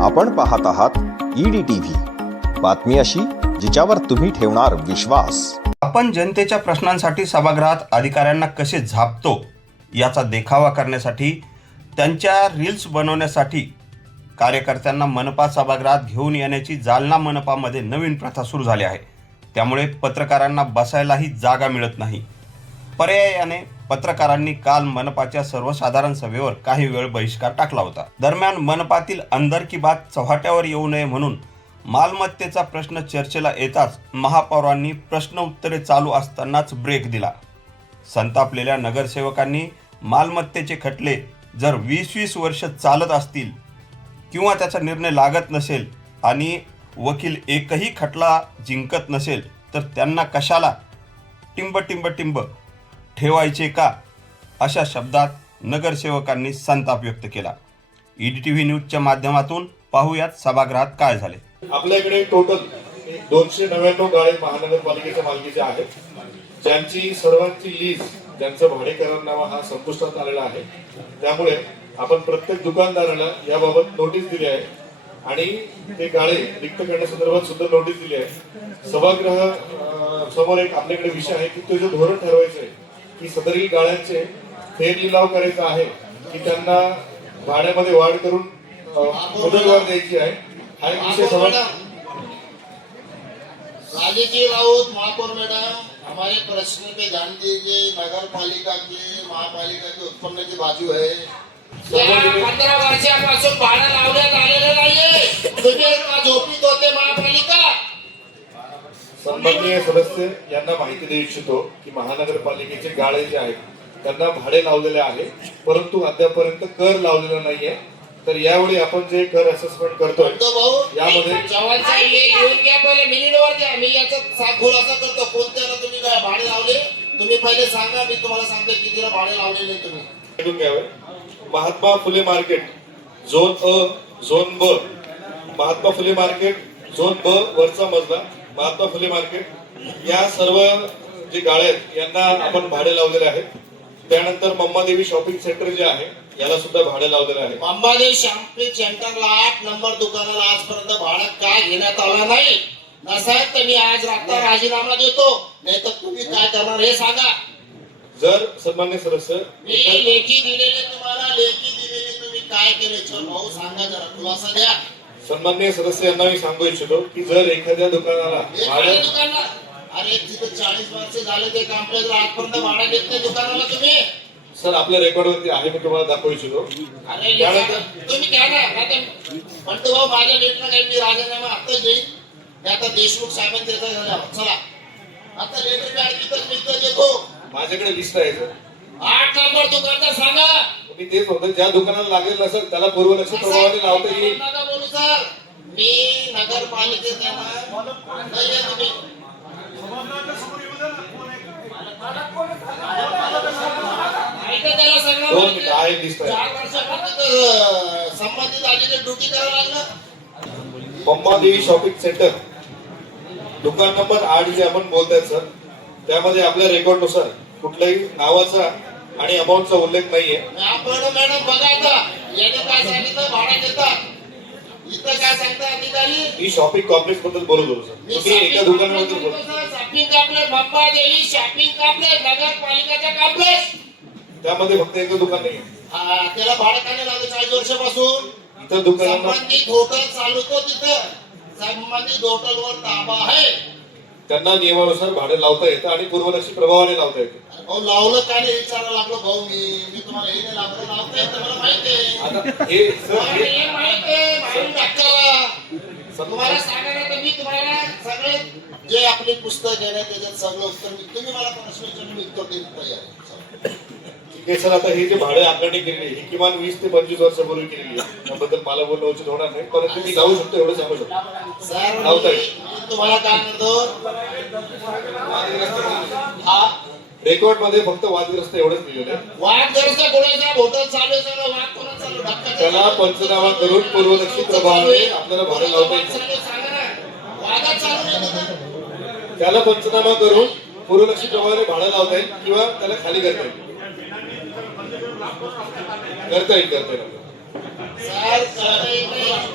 आपण पाहत आहात EDTV, बातमी अशी जिच्यावर तुम्ही ठेवणार विश्वास। आपण जनतेच्या प्रश्नांसाठी सभागृहात अधिकाऱ्यांना कसे झापतो याचा देखावा करण्यासाठी, त्यांच्या रील्स बनवण्यासाठी कार्यकर्त्यांना मनपा सभागृहात घेऊन येण्याची जालना मनपामध्ये नवीन प्रथा सुरू झाली आहे। त्यामुळे पत्रकारांना बसायलाही जागा मिळत नाही। पर्यायाने पत्रकारांनी काल मनपाच्या सर्वसाधारण सभेवर काही वेळ बहिष्कार टाकला होता। दरम्यान मनपातील अंदर की बात चव्हाट्यावर येऊ नये म्हणून मालमत्तेचा प्रश्न चर्चेला येताच महापौरांनी प्रश्न उत्तरे चालू असतानाच ब्रेक दिला। संतापलेल्या नगरसेवकांनी मालमत्तेचे खटले जर 20-20 वर्ष चालत असतील किंवा त्याचा निर्णय लागत नसेल आणि वकील एकही खटला जिंकत नसेल तर त्यांना कशाला टिंब ठेवायचे का, अशा शब्दात नगरसेवकांनी संताप व्यक्त केला। EDTV न्यूजच्या माध्यमातून पाहूयात सभागृहात काय झाले। आपल्याकडे टोटल 299 गाळे महानगरपालिकेच्या मालकीचे आहेत, ज्यांची सर्वांची लीज, ज्यांचं भाडेकरारनामा हा संपुष्टात आलेला आहे। त्यामुळे आपण प्रत्येक दुकानदाराला याबाबत नोटीस दिली आहे आणि ते गाळे रिक्त करण्यासंदर्भात सुद्धा नोटीस दिली आहे। सभागृह समोर एक आपल्याकडे विषय आहे की तुझे धोरण ठरवायचं आहे की सदरील गाळ्यांचे फेर लिलाव करायचा आहे की त्यांना भाड्यामध्ये वाढ करून मुदतवाढ द्यायची आहे। हा एक विषय राजेजी राउत महापौर मैडम, हमारे प्रश्न पे ध्यान दीजिए। नगर पालिका की महापालिका के उत्पन्न की बाजू है। 15 वर्षापासून भाडं लावण्यात आलेलं नाहीये। तुम्ही झोपीत होते महापालिका। सन्माननीय सदस्य यांना माहिती देऊ इच्छितो की महानगरपालिकेचे गाळे जे आहेत त्यांना भाडे लावलेले आहे, परंतु अद्यापर्यंत कर लावलेला नाहीये। तर यावेळी आपण जे कर असेसमेंट करतोय यामध्ये येऊन घ्या, पहिले मिनिटवर द्या। मी याचा खुलासा करतो, कोणत्याला तुम्ही भाडे लावले तुम्ही पहिले सांगा, मी तुम्हाला सांगतो कितीला भाडे लावलेले तुम्ही घ्यावे। महात्मा फुले मार्केट झोन अ, झोन ब, महात्मा फुले मार्केट झोन ब वरचा मजला महात्मा फुले मार्केट, या सर्व जे गाळे आहेत यांना आपण भाडे लावलेले आहेत। त्यानंतर मम्मादेवी शॉपिंग सेंटर जे आहे याला सुद्धा भाडे लावलेले आहे। मम्मादेवी शॉपिंग सेंटरला 8 नंबर दुकानाला आजपर्यंत भाडं का घेण्यात आलं नाही? नसायत तर मी आज रात्र राजीनामा देतो, नाही तर तुम्ही काय करणार हे सांगा। जर सन्मान्य सदस्य मी लेखी दिलेले तुम्हाला, लेखी दिलेले तुम्ही काय केले भाऊ सांगा, जरा खुलासा द्या। सन्माननीय सदस्य यांना मी सांगू इच्छितो की जर एखाद्या दुकानाला अरे तिथं 40 वर्ष झाले ते कॉम्प्लेक्स आजपर्यंत भाडा घेत नाही दुकानाला तुम्ही। सर आपल्या रेकॉर्डवरती आहे, मी तुम्हाला दाखवू इच्छितो। अरे तुम्ही घ्या ना, म्हणतो भाऊ माझ्या लेटला काही मी राजीनामा आता घेईन। आता देशमुख साहेबांनी चला आता लेटर मी तिथंच मिळतं देतो। माझ्याकडे लिस्ट आहे सर। 8 नंबर दुकानचा सांगा। मी तेच म्हणतो, ज्या दुकानाला लागेल नसेल त्याला पूर्वलक्ष्य प्रभावाने लावता येईल। नका बोलू सर, मी नगरपालिकेत नाही तुम्ही त्याला सगळं 4 वर्षापर्यंत संबंधित आलेले ड्युटी करावं लागलं। मम्मादेवी शॉपिंग सेंटर दुकान नंबर 8 जे आपण बोलतायत सर, त्यामध्ये आपल्या रेकॉर्ड नुसार कुठल्याही नावाचा आणि अमाऊंटचा उल्लेख नाहीये। मॅडम बघा आता याने काय सांगितलं, भाडा देतात, इथं काय सांगता अधिकारी? मी शॉपिंग कॉम्प्लेक्स बद्दल बोलत होतो सर, तुम्ही एका दुकानाबद्दल बोलतो। Shopping complex Mammadevi shopping complex नगरपालिकेचा कॉम्प्लेक्स, त्यामध्ये फक्त एक दुकान नाहीये। त्याला भाडं काय लागलं 40 वर्षापासून? इथं दुकान संबंधित हॉटेल चालवतो, तिथं संबंधित हॉटेलवर ताबा आहे, त्यांना नियमानुसार भाडे लावता येतं आणि पूर्वलक्षी प्रभावाने लावता येतं। भाऊ लावलं काय नाही विचारायला लागलो भाऊ, मी तुम्हाला हे नाही लागलं, लावता येतं मला माहिती आहे। आता हे सर हे माहिती आहे, मारून टाकायला तुम्हाला सांगायला तर मी तुम्हाला सगळे जे आपले पुस्तक आहे त्याच्यात सगळं उत्तर तुम्ही मला प्रश्न विचारून मी उत्तर देत तयार आहे। ठीक आहे सर, आता हे जे भाडे आकारणी केलेली ही किमान 20 ते 25 वर्षापूर्वी केलेली आहे, त्याबद्दल मला बोलणं उचित होणार नाही, परंतु मी लावू शकतो एवढं सांगू शकतो। सर लावता तुम्हाला काय म्हणतो, हा रेकॉर्ड मध्ये फक्त वादग्रस्त एवढंच लिहिलेलं आहे। वादग्रस्त कोणाचा हॉटेल चालू आहे, सगळं वाद कोणाचा चालू धक्का त्याला पंचनामा करून पूर्वलक्षी प्रभावाने आपल्याला भाडे लावता येईल। वादात चालू नाही, त्याला पंचनामा करून पूर्वलक्षी प्रभावाने भाडं लावता येईल किंवा त्याला खाली करता येईल। सर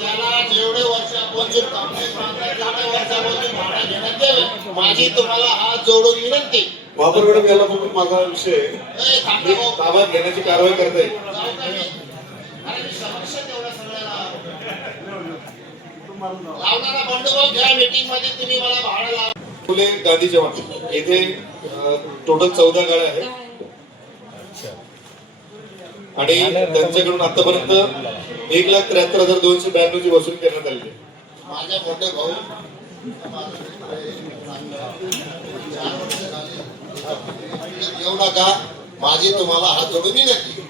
त्याला जेवढे वर्ष आपण जे कंप्लेंट मागताय तेवढे वर्षापासून भाडं घेण्यात यावे माझी तुम्हाला हात जोडून विनंती. महापौर मॅडम याला बघून माझा विषय ए, थांबा भाऊ. ताब्यात घेण्याची कारवाई करता येईल. जाऊ का मी? अरे मी समक्ष तेवढं सगळ्याला लावणारा बंडू घ्या मीटिंग मध्ये तुम्ही मला भाडं लावा. फुले गांधी जवान येथे टोटल 14 गाड्या आहेत आणि त्यांच्याकडून आतापर्यंत 1,73,292 ची वसूल करण्यात आली आहे. माझे मोठे भाऊ येऊ नका. माझी तुम्हाला हात जोडून विनंती.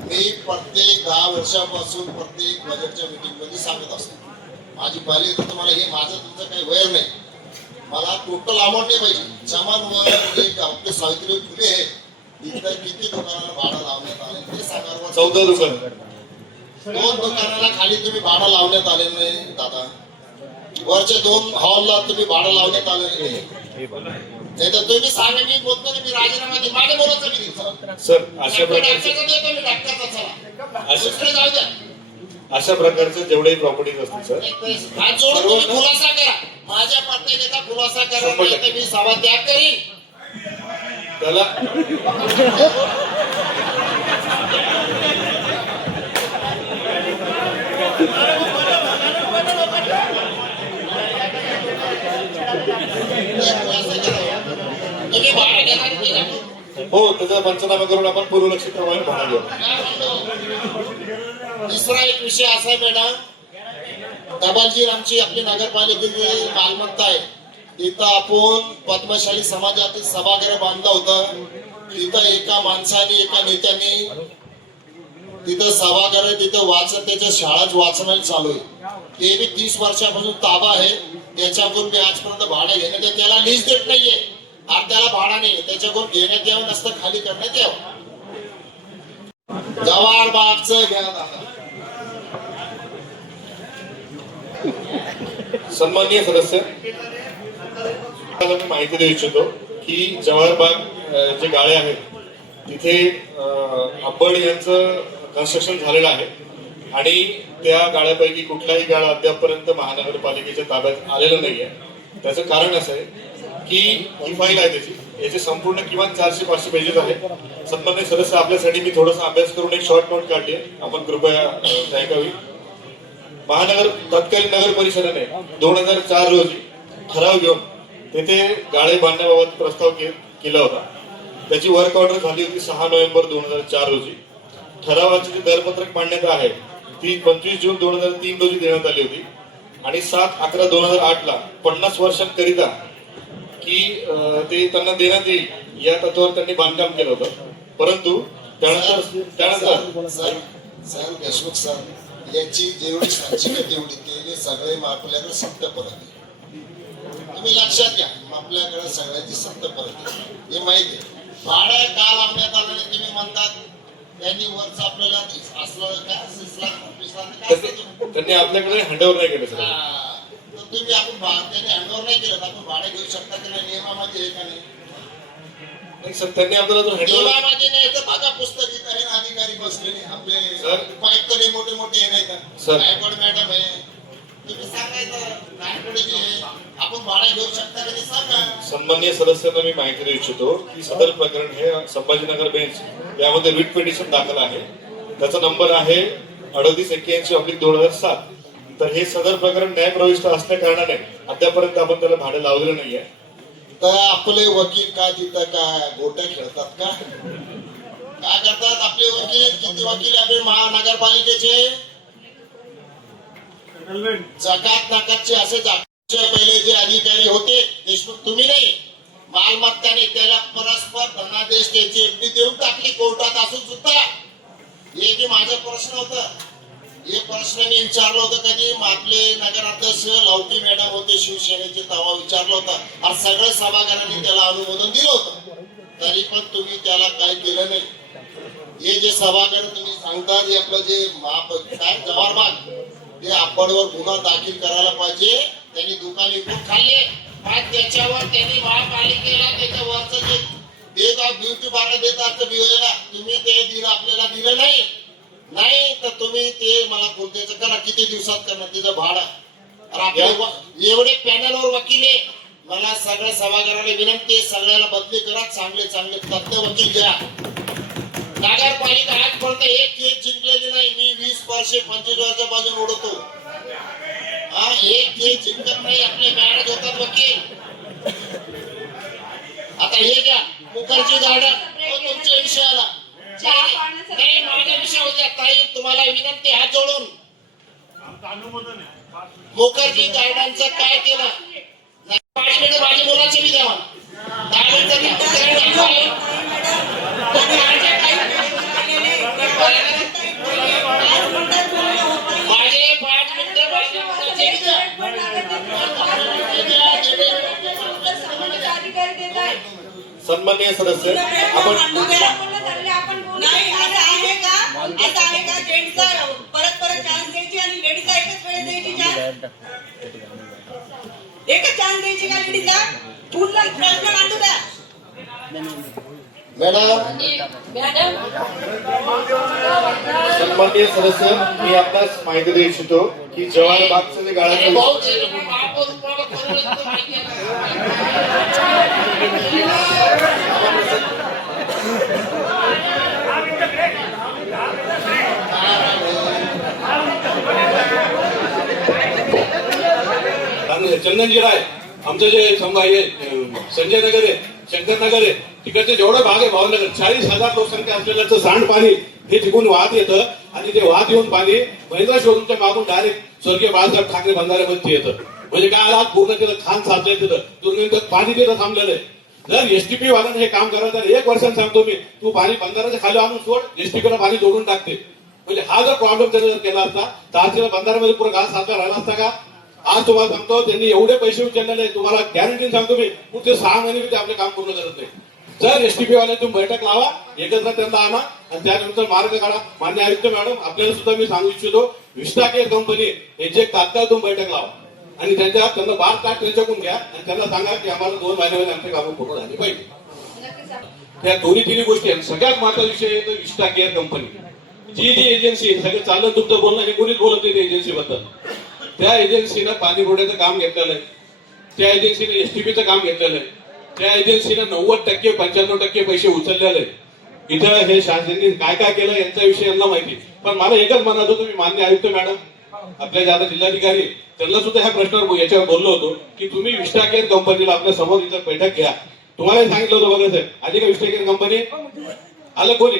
मी प्रत्येक 10 वर्षापासून प्रत्येक बजेटच्या मीटिंग मध्ये सांगत असतो माझी पाली तर तुम्हाला हे माझं तुमचं काही वैर नाही. मला टोटल अमाऊंट नाही पाहिजे. जमानवर एक आपले सावित्री फुले आहे इथं किती दुकानाला भाडं लावण्यात आले ते सांगा. 14 दुकान 2 दुकानाला खाली तुम्ही भाडं लावण्यात आले नाही दादा. वरच्या 2 हॉलला तुम्ही भाडं लावण्यात आले नाही तर तुम्ही सांगा. मी बोलतो मी राजीनामा देईन. माझ्या बोलायचं मी देईन. सर अशा प्रकारचे देतो मी डॉक्टरचा चला दुसरे जाऊ द्या. अशा प्रकारचे जेवढेही प्रॉपर्टीज असतील सर हात जोडून तुम्ही खुलासा करा. माझ्या प्रत्येकाचा खुलासा करा नाही तर मी सभा त्याग करीन. त्याला तुम्ही भाडं घेणार की नाही? हो त्याचा पंचनामा करून आपण पूर्वलक्षित प्रमाणे भाडा घेऊ. तिसरा एक विषय असा आहे मॅडम. दबालजी आमची आपली नगरपालिकेची मालमत्ता आहे. तिथं आपण पद्मशाली समाजातील सभागृह बांधलं होतं. तिथं एका माणसाने एका नेत्याने तिथं सभागृह तिथं त्याच्या शाळाच वाचनाला चालू आहे. ते बी 30 वर्षापासून ताबा आहे. त्याच्याकडून मी आजपर्यंत भाडं घेण्यात त्याला लीज देत नाहीये. आज त्याला भाडा नाही त्याच्याकडून घेण्यात यावं नसतं खाली करण्यात यावं. जवाहर बागचं घ्या दादा. सन्माननीय सदस्य मी माहिती देऊ इच्छितो की जवाहर बाग जे गाळे आहेत तिथे अब्बड यांचं कन्स्ट्रक्शन झालेलं आहे आणि त्या गाळ्यापैकी कुठलाही गाळा अद्यापपर्यंत महानगरपालिकेच्या ताब्यात आलेलं नाहीये. त्याचं कारण असं आहे की ही फाईल आहे त्याची याचे संपूर्ण किमान 400-500 पेजेस आहेत. सन्माननीय सदस्य आपल्यासाठी मी थोडासा अभ्यास करून एक शॉर्ट नोट काढली आहे. आपण कृपया ऐकावी. महानगर तत्कालीन नगर परिषदेने 2004 रोजी ठराव घेऊन तेथे गाळे बांधण्याबाबत प्रस्ताव केला होता. त्याची वर्क ऑर्डर झाली होती 6 नोव्हेंबर 2004 रोजी. ठरावाची जी दरपत्रक मान्यता आहे ती 25 जून 2003 रोजी देण्यात आली होती आणि 7/11/2008 ला 50 वर्षांकरिता की ते त्यांना देण्यात येईल या तत्वावर त्यांनी बांधकाम केलं होतं. परंतु त्यानंतर सर देशमुख सर याची जेवढी संचिका तेवढी ते सगळे आपल्याकडे सत्य परत आहे. तुम्ही लक्षात घ्या आपल्याकडे सगळ्याची सत्य परत आहे हे माहिती आहे. भाडं का लावण्यात आलं नाही तुम्ही म्हणतात त्यांनी वरच आपल्याला असलं काय त्यांनी आपल्याकडे हँडओव्हर नाही केलं सर. तर तुम्ही आपण त्यांनी हँडओव्हर नाही केलं आपण भाडं घेऊ शकता की नाही नियमामध्ये आहे का नाही? सर त्यांनी आपल्याला जो हँडओव्हर नियमामध्ये नाही तर बघा पुस्तक इथं आहे अधिकारी बसलेले आपले उपायुक्त मोठे मोठे आहे नाही का गायकवाड मॅडम आहे. तुम्ही सांगायचं गायकवाड जे आपण भाडं घेऊ शकता की नाही सांगा. सन्माननीय सदस्यांना मी माहिती देऊ इच्छितो की सदर प्रकरण हे संभाजीनगर बेंच यामध्ये रिट पिटिशन दाखल आहे. त्याचा नंबर आहे 3881/2007. तर हे सदर प्रकरण न्यायप्रविष्ट असल्या कारणाने अद्यापर्यंत आपण त्याला भाडे लावलेलं नाहीये. तर आपले वकील का तिथं का गोट्या खेळतात का काय करतात आपले वकील? किती वकील आपले महानगरपालिकेचे जगात नकातचे असे पहिले जे अधिकारी होते देशमुख तुम्ही नाही मालमत्ताने त्याला परस्पर धनादेश त्याची एफडी देऊन टाकली कोर्टात असून सुद्धा. हे जे माझा प्रश्न होता हे प्रश्न मी विचारलं होतं कधी आपले नगराध्यक्ष लावटी मॅडम होते शिवसेनेचे तेव्हा विचारलं होतं आणि सगळ्या सभागृहांनी त्याला अनुमोदन दिलं होतं. तरी पण तुम्ही त्याला काय केलं नाही. हे जे सभागृह तुम्ही सांगता जे आपलं जे काय जवाहर बाग ते अब्बडवर गुन्हा दाखल करायला पाहिजे. त्यांनी दुकान विकून खाल्ले पण त्याच्यावर त्यांनी महापालिकेला त्याच्यावरचं जे डेट ऑफ ब्युटी पार्लर देत असतं तुम्ही ते दिलं आपल्याला दिलं नाही तर तुम्ही ते मला कोणत्याचं करा, किती दिवसात करणार त्याचं भाडं. आणि आपले एवढे पॅनलवर वकील आहे, मला सगळ्या सभागृहाला विनंती आहे, सगळ्याला बदली करा, चांगले चांगले तज्ञ वकील द्या. नगरपालिका आजपर्यंत एक केस जिंकलेली नाही. मी 20 वर्षे 25 वर्षापासून उडवतो. हा, एक केस जिंकत नाही. आपले मॅरेज होतात वकील. आता हे घ्या मुखर्जी गार्डन, तुमच्या विषयाला नाही, माझ्या विषय होत्या. ताई तुम्हाला विनंती हात जोडून, मुखर्जी गार्डनचं काय केलं? 5 मिनिट माझ्या मुलाचे बी द्यावा. 10 मिनिटं माझे 5 मिनिटं माझ्या मुलाचे बी द्या. सन्माननीय सदस्य, आपण नाही, असं आहे का? असं आहे का? जेंट्सला परत चान्स द्यायची आणि लेडीजला एकच वेळेस द्यायची चान्स? एकच चान्स द्यायची का लेडीजला? पुढचा प्रश्न मांडू द्या. मॅडम, सन्माननीय सदस्य, मी आपल्यास माहिती देऊ इच्छितो की जवाहर बागचं जे गाळ्याचं भाऊ जे लोक महापौर तुम्हाला करून देतो माहिती आहे चंदनजीरा आहे, आमचं जे समजा हे संजय नगर आहे, शंकर नगर आहे, तिकडचे जेवढा भाग आहे भावनगर, 40,000 लोकसंख्या असलेल्याचं सांडपाणी हे तिकडून वाहत येतं आणि ते वाहत येऊन पाणी महिंद्रा शोरूमच्या मागून डायरेक्ट स्वर्गीय बाळासाहेब ठाकरे बंधाऱ्यामध्ये येतं. म्हणजे काय आज पूर्ण तिथं खान साचलंय, तिथं दुर्गंध पाणी तिथं थांबलेलं आहे. जर एसटीपी वाल्यानं हे काम करायचं तर 1 वर्षाने सांगतो मी, तू पाणी बंधाऱ्याच्या खाली आणून सोड, एसटीपीला पाणी जोडून टाकते. म्हणजे हा जर प्रॉब्लेम त्याने जर केला असता तर आज तिला बंधाऱ्यामध्ये पुरा घास साचला राहिला असता का? आज तुम्हाला सांगतो त्यांनी एवढे पैसे उचललेले, तुम्हाला गॅरंटी सांगतो मी, पुढचे 6 महिने ते आपले काम पूर्ण करत नाही. जर एसटीपी वाले तुम्ही बैठक लावा, एकत्र त्यांना आणा आणि त्यानंतर मार्ग काढा. मान्य आयुक्त मॅडम, आपल्याला सुद्धा मी सांगू इच्छितो, विस्टा केअर कंपनी हे जे तात्काळ तुम्ही बैठक लावा आणि त्यांना 12 तास त्यांच्याकडून घ्या आणि त्यांना सांगा की आम्हाला 2 महिन्यामध्ये आमचे कामं पूर्ण झाली पाहिजे. त्या दोन्ही गोष्टी आहेत. सगळ्यात महत्त्वाचा विषय आहे विस्टा केअर कंपनी, जी एजन्सी सगळं चाललं तुमचं बोलणं हे कोणीच बोलत नाही एजन्सी बद्दल. त्या एजन्सीनं पाणी पुरवठ्याचं काम घेतलेलं आहे, त्या एजन्सीने एसटीपीचं काम घेतलेलं आहे, त्या एजन्सीनं 90% 95% पैसे उचललेले आहे. इथं हे शासनाने काय काय केलं यांचा विषय यांना माहिती. पण मला एकच म्हणत होतो, मी मान्य आयुक्त मॅडम, आपल्या ज्या जिल्हाधिकारी त्यांना सुद्धा ह्या प्रश्नावर याच्यावर बोललो होतो की तुम्ही विस्टा केअर कंपनीला आपल्या समोर इथं बैठक घ्या. तुम्हाला सांगितलं होतं बघा साहेब, आधी का विस्टा केअर कंपनी आलं कोणी?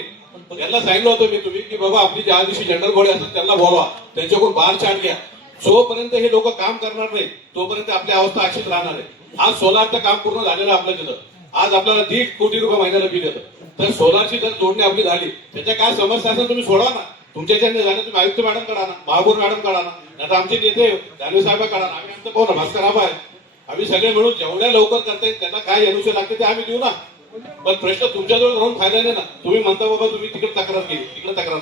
त्यांना सांगितलं होतं मी तुम्ही की बाबा आपली ज्या दिवशी जनरल बॉडी असतात त्यांना बोलवा, त्यांच्याकडून बाहेर चार्ट घ्या. जोपर्यंत हे लोक काम करणार नाही तोपर्यंत आपली अवस्था अशीच राहणार आहे. आज सोलारचं काम पूर्ण झालेलं आपल्या तिथं, आज आपल्याला 1.5 कोटी रुपये महिन्याला बिल येतं. तर सोलारची जर जोडणी आपली झाली, त्याच्या काय समस्या असेल तुम्ही सोडा ना. तुमच्या ज्यांनी झालं तुम्ही आयुक्त मॅडम काढा ना, महापौर मॅडम काढा ना, आता आमचे नेते दानवे साहेब काढा ना, आम्ही आमचं पाहू ना, भास्कर आबा आहे, आम्ही सगळे मिळून जेवढ्या लवकर करता येईल त्यांना काय अनुषय लागते ते आम्ही देऊ ना. पण प्रश्न तुमच्याजवळ राहून फायदा नाही ना. तुम्ही म्हणता बाबा तुम्ही तिकडे तक्रार केली, तिकडे तक्रार